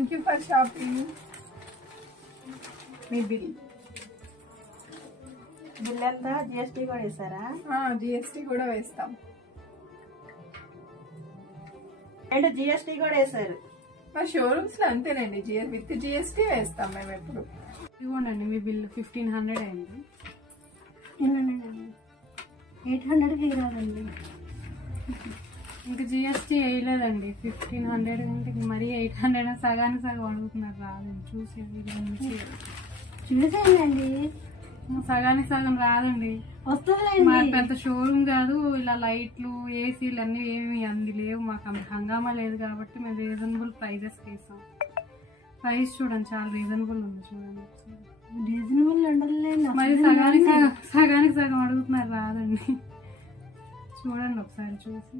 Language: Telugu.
Thank you for shopping. Me bill ఎంత జిఎస్టీ కూడా వేసారా? జిఎస్టీ కూడా వేస్తాం. అంటే జిఎస్టీ కూడా వేసారు. మా షోరూమ్స్ లో అంతేనండి, విత్ జిఎస్టీ వేస్తాం మేము ఎప్పుడు. ఇవ్వండి మీ బిల్ 1500 అయింది. 800 రాదండి, ఇంకా జిఎస్టీ వేయలేదండి. 1500 అంటే మరి 800 సగానికి సగం అడుగుతున్నారు. రాదండి, చూసానండి. సగానికి సగం రాదండి. వస్తుందండి, మాకు పెద్ద షోరూమ్ కాదు, ఇలా లైట్లు ఏసీలు అన్ని ఏమి అంది లేవు. మాకు అంత హంగామా లేదు కాబట్టి మేము రీజనబుల్ ప్రైజెస్ వేసాం. ప్రైస్ చూడండి, చాలా రీజనబుల్ ఉంది. చూడండి రీజనబుల్ ఉండలేదు. మరి సగానికి సగం అడుగుతున్నారు. రాదండి, చూడండి ఒకసారి చూసి.